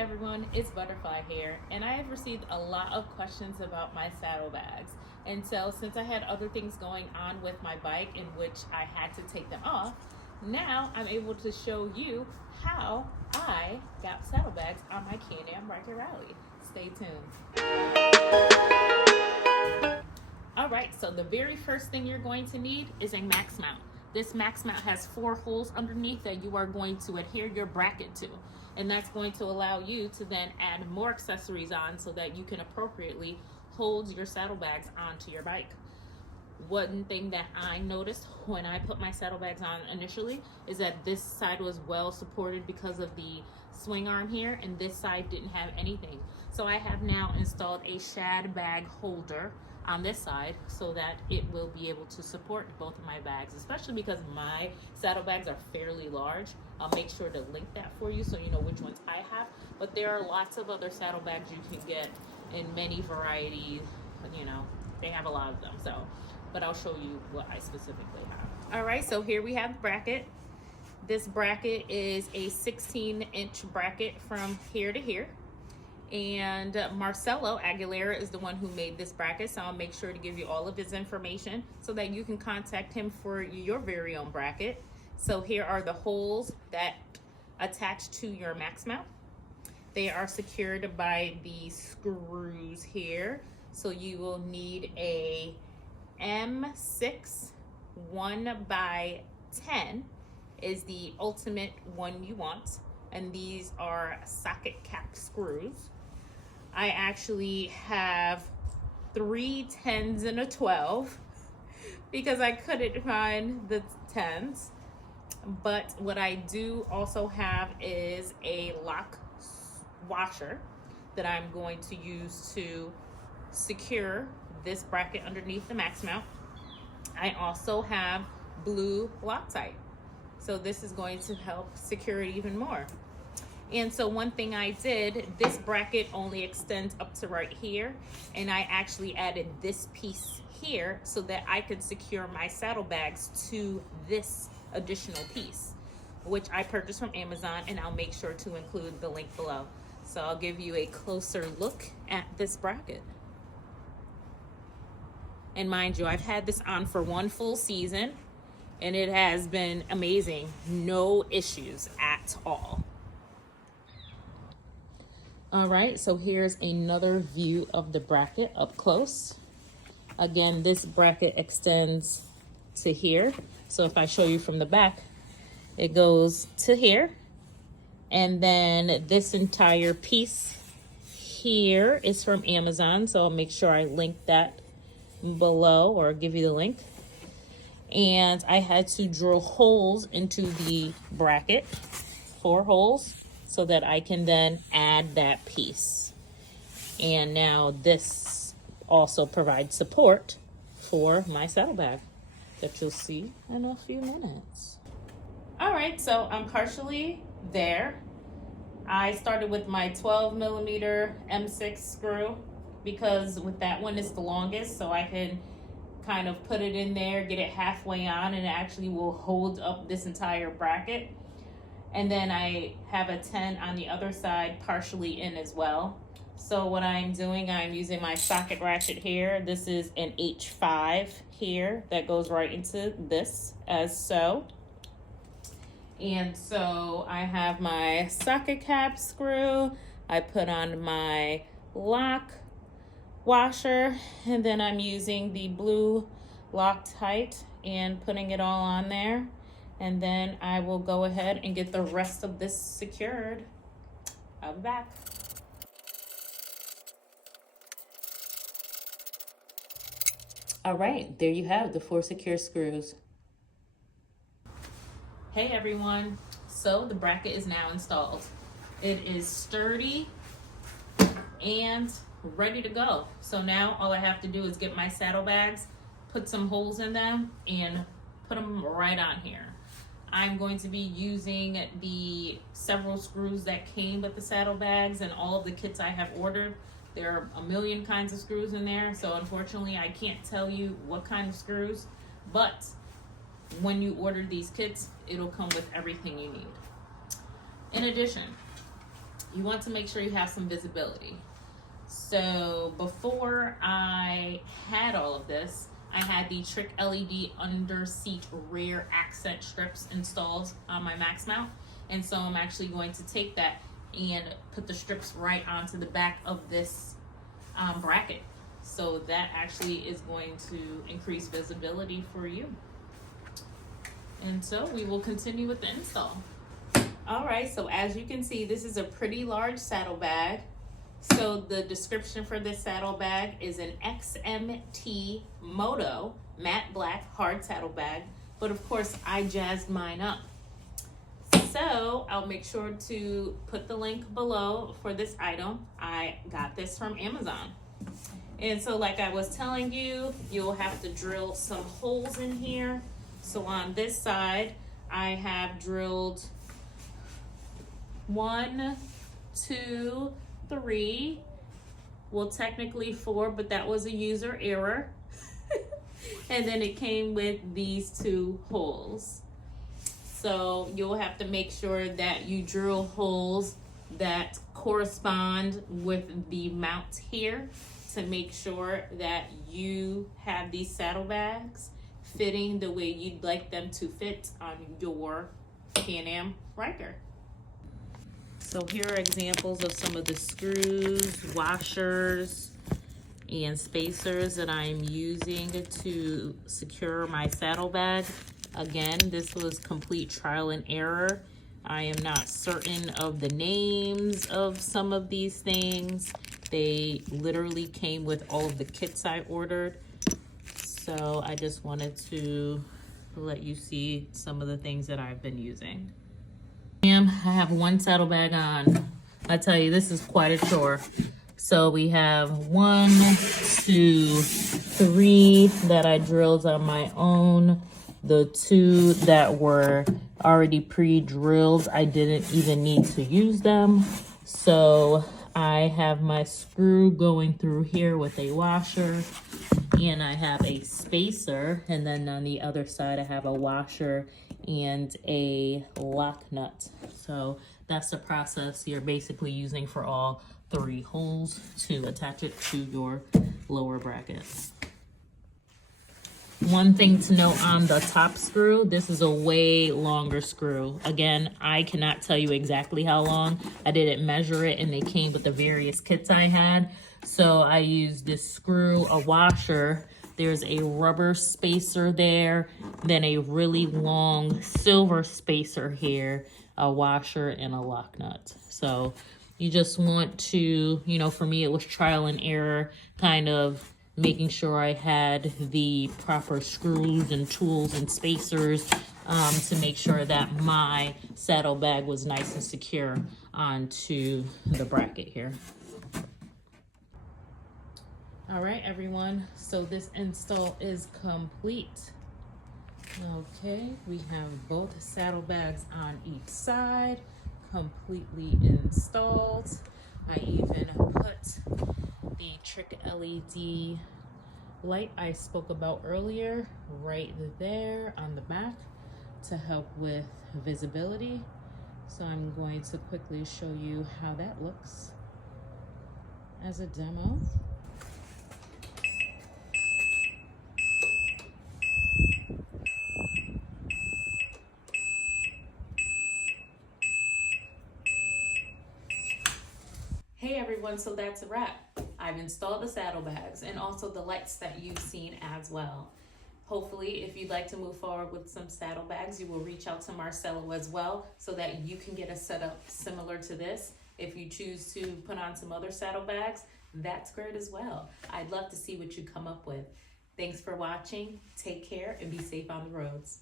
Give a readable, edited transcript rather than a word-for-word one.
everyone, it's Butterfly here, and I have received a lot of questions about my saddlebags. And so since I had other things going on with my bike in which I had to take them off, now I'm able to show you how I got saddlebags on my Can-Am Ryker Rally. Stay tuned. Alright, so the very first thing you're going to need is a max mount. This max mount has 4 holes underneath that you are going to adhere your bracket to. And that's going to allow you to then add more accessories on so that you can appropriately hold your saddlebags onto your bike. One thing that I noticed when I put my saddlebags on initially is that this side was well supported because of the swing arm here, and this side didn't have anything. So I have now installed a Shad Bag holder on this side so that it will be able to support both of my bags, especially because my saddlebags are fairly large. I'll make sure to link that for you so you know which ones I have, but there are lots of other saddlebags you can get in many varieties. You know, they have a lot of them, so but I'll show you what I specifically have. All right, so here we have the bracket. This bracket is a 16-inch bracket from here to here. And Marcelo Aguilera is the one who made this bracket, so I'll make sure to give you all of his information so that you can contact him for your very own bracket. So here are the holes that attach to your max mount. They are secured by the screws here. So you will need a M6 1x10 is the ultimate one you want. And these are socket cap screws. I actually have 3 10s and a 12 because I couldn't find the 10s. But what I do also have is a lock washer that I'm going to use to secure this bracket underneath the max mount. I also have blue Loctite. So this is going to help secure it even more. And so one thing I did, this bracket only extends up to right here, and I actually added this piece here so that I could secure my saddlebags to this additional piece, which I purchased from Amazon, and I'll make sure to include the link below. So I'll give you a closer look at this bracket. And mind you, I've had this on for 1 full season, and it has been amazing. No issues at all. All right, so here's another view of the bracket up close. Again, this bracket extends to here. So if I show you from the back, it goes to here. And then this entire piece here is from Amazon. So I'll make sure I link that below or give you the link. And I had to drill holes into the bracket, 4 holes, so that I can then add that piece. And now this also provides support for my saddlebag that you'll see in a few minutes. All right, so I'm partially there. I started with my 12mm M6 screw because with that one it's the longest, so I can kind of put it in there, get it halfway on, and it actually will hold up this entire bracket. And then I have a 10 on the other side partially in as well. So what I'm doing, I'm using my socket ratchet here. This is an H5 here that goes right into this as so. And so I have my socket cap screw. I put on my lock washer, and then I'm using the blue Loctite and putting it all on there. And then I will go ahead and get the rest of this secured. I'll be back. All right, there you have the 4 secure screws. Hey everyone, so the bracket is now installed. It is sturdy and ready to go. So now all I have to do is get my saddlebags, put some holes in them, and put them right on here. I'm going to be using the several screws that came with the saddlebags and all of the kits I have ordered. There are a million kinds of screws in there, so unfortunately I can't tell you what kind of screws, but when you order these kits, it'll come with everything you need. In addition, you want to make sure you have some visibility. So before I had all of this, I had the TricLED Underseat rear accent strips installed on my max mount. And so I'm actually going to take that and put the strips right onto the back of this bracket. So that actually is going to increase visibility for you. And so we will continue with the install. All right, so as you can see, this is a pretty large saddlebag. So the description for this saddlebag is an XMT-MOTO matte black hard saddlebag, but of course I jazzed mine up. So I'll make sure to put the link below for this item. I got this from Amazon. And so like I was telling you, you'll have to drill some holes in here. So on this side, I have drilled 1, 2, 3, well technically 4, but that was a user error. And then it came with these 2 holes. So you'll have to make sure that you drill holes that correspond with the mount here to make sure that you have these saddlebags fitting the way you'd like them to fit on your Can-Am Ryker. So here are examples of some of the screws, washers, and spacers that I'm using to secure my saddlebag. Again, this was complete trial and error. I am not certain of the names of some of these things. They literally came with all of the kits I ordered. So I just wanted to let you see some of the things that I've been using. I have one saddlebag on. I tell you, this is quite a chore. So we have 1, 2, 3 that I drilled on my own. The 2 that were already pre-drilled, I didn't even need to use them. So I have my screw going through here with a washer, and I have a spacer, and then on the other side I have a washer and a lock nut. So that's the process you're basically using for all 3 holes to attach it to your lower bracket. One thing to note on the top screw, this is a way longer screw. Again, I cannot tell you exactly how long. I didn't measure it, and they came with the various kits I had. So I used this screw, a washer. There's a rubber spacer there, then a really long silver spacer here, a washer, and a lock nut. So you just want to, you know, for me, it was trial and error, kind of making sure I had the proper screws and tools and spacers to make sure that my saddlebag was nice and secure onto the bracket here. All right, everyone, so this install is complete. Okay, we have both saddlebags on each side, completely installed. I even put the TricLED light I spoke about earlier right there on the back to help with visibility. So I'm going to quickly show you how that looks as a demo. Hey everyone, so that's a wrap. I've installed the saddlebags and also the lights that you've seen as well. Hopefully, if you'd like to move forward with some saddlebags, you will reach out to Marcelo as well so that you can get a setup similar to this. If you choose to put on some other saddlebags, that's great as well. I'd love to see what you come up with. Thanks for watching. Take care and be safe on the roads.